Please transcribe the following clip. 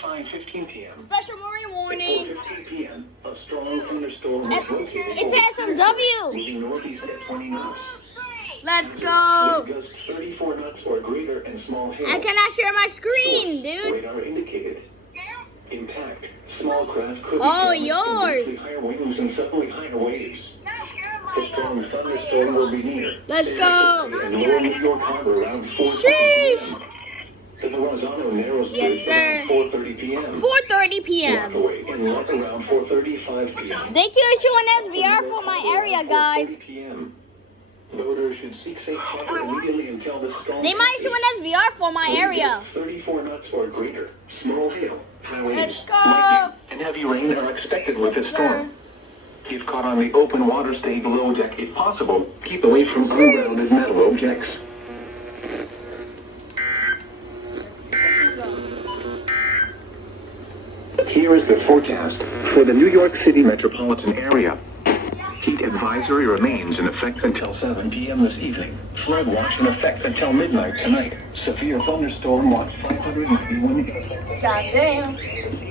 5, 15 p.m. Special marine warning. At 4:15 p.m., a strong thunderstorm was located. It's SMW. Moving northeast at 20 knots. Let's go. Wind gusts 34 knots or greater and small hail. I cannot share my screen, dude. Radar indicated. Impact. Small craft could be Oh, damaged yours. with higher winds and suddenly higher waves. The strong thunderstorm will be near. Let's go. And lower New York Harbor around 4:30 p.m. The Verrazano narrows Yes, sir. 4:30 p.m. 4:30 p.m. Rockaway in luck around 4:35 p.m. Thank you for showing SVR for my area, guys. 4:30 p.m. Loaders should seek safe harbor immediately until the storm. They might show an SVR for my area. 34 knots or greater. Small hail, high winds, Let's go. lightning, and heavy rain are expected with this storm. If caught on the open water, stay below deck if possible. Keep away from ungrounded metal objects. Here is the forecast for the New York City metropolitan area. Heat advisory remains in effect until 7 p.m. this evening. Flood watch in effect until midnight tonight. Severe thunderstorm watch 591. Goddamn.